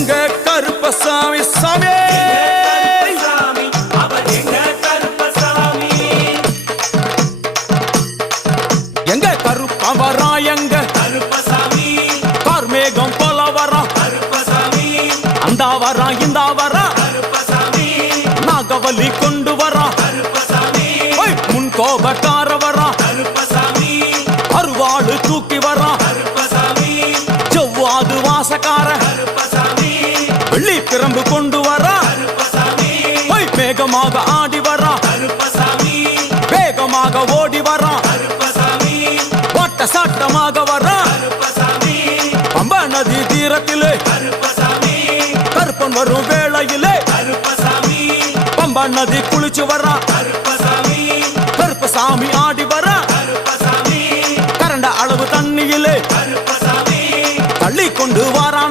எங்க கருப்பசாமி சாமி எங்க கருப்பா வரா எங்க கருப்பசாமி கார்மேகம் போல வரா கருப்பசாமி அந்த வரா இந்த வரா கருப்பசாமி நாகவலி கொண்டு வரா கருப்பசாமி முன் கோபக்கார வரா கருப்பசாமி அருவாடு தூக்கி வரா கருப்பசாமி செவ்வாது வாசக்கார கருப்பசாமி வெள்ளி பிரம்பு கொண்டு வரா கருப்பசாமி வேகமாக ஆடி வரா கருப்பசாமி வேகமாக ஓடி வரா கருப்பசாமி ஓட்ட சாட்டமாக வரா கருப்பசாமி பம்பா நதி தீரத்திலே கருப்பசாமி கருப்பன் வரும் வேளையிலே கருப்பசாமி பம்பா நதி குளிச்சு வரா கருப்பசாமி கருப்பசாமி ஆடி வரா கருப்பசாமி கரண்ட அளவு தண்ணியிலே கருப்பசாமி தள்ளி கொண்டு வாரான்